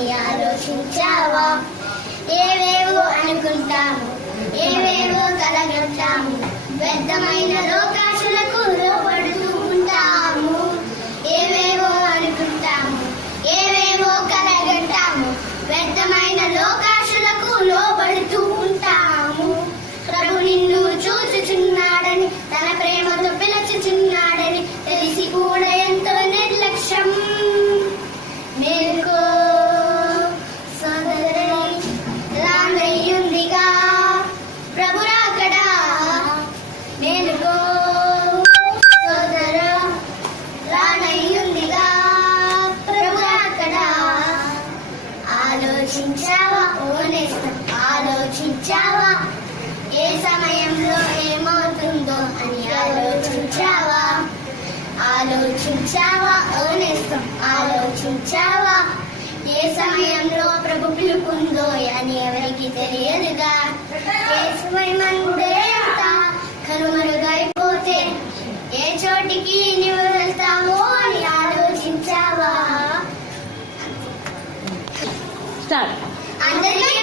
అని ఆలోచించావా? ఏవేవో అనుకుంటాము, ఏవేవో కలగంటాము, వ్యర్థమైన లోకాశలకు లోపడుతూ ఉంటాము. ఏవేవో అనుకుంటాము, ఏవేవో కలగంటాము, వ్యర్థమైన లోకాశలకు లోపడుతూ ఉంటాము. ప్రభు నిన్ను చూచుచున్నాడని, తన ప్రేమతో పిలుచుచున్నాడని తెలిసి కూడా ఎంతో నిర్లక్ష్యం. మేలుకో సోదరుని, రానయ్యుందిగా ప్రభు రాకడా. మేలుకో సోదరా, రానయ్యుందిగా ప్రభు రాకడా. ఆలోచించావా ఓనేస్తం, ఆలోచించావా? ఏ సమయంలో ఏమవుతుందో అని ఆలోచించావా? ఆలోచించావా ఓనేస్తం, ఆలోచించావా? ఏ సమయంలో ప్రభు పిలుపుందో అని ఎవరికి తెలియదుగా. ఏ సమయమందే అంతా కనుమరుగైపోతే ఏ చోటికి నీవు వెళ్తావో అని ఆలోచించావా? స్టార్ట్. అందరికీ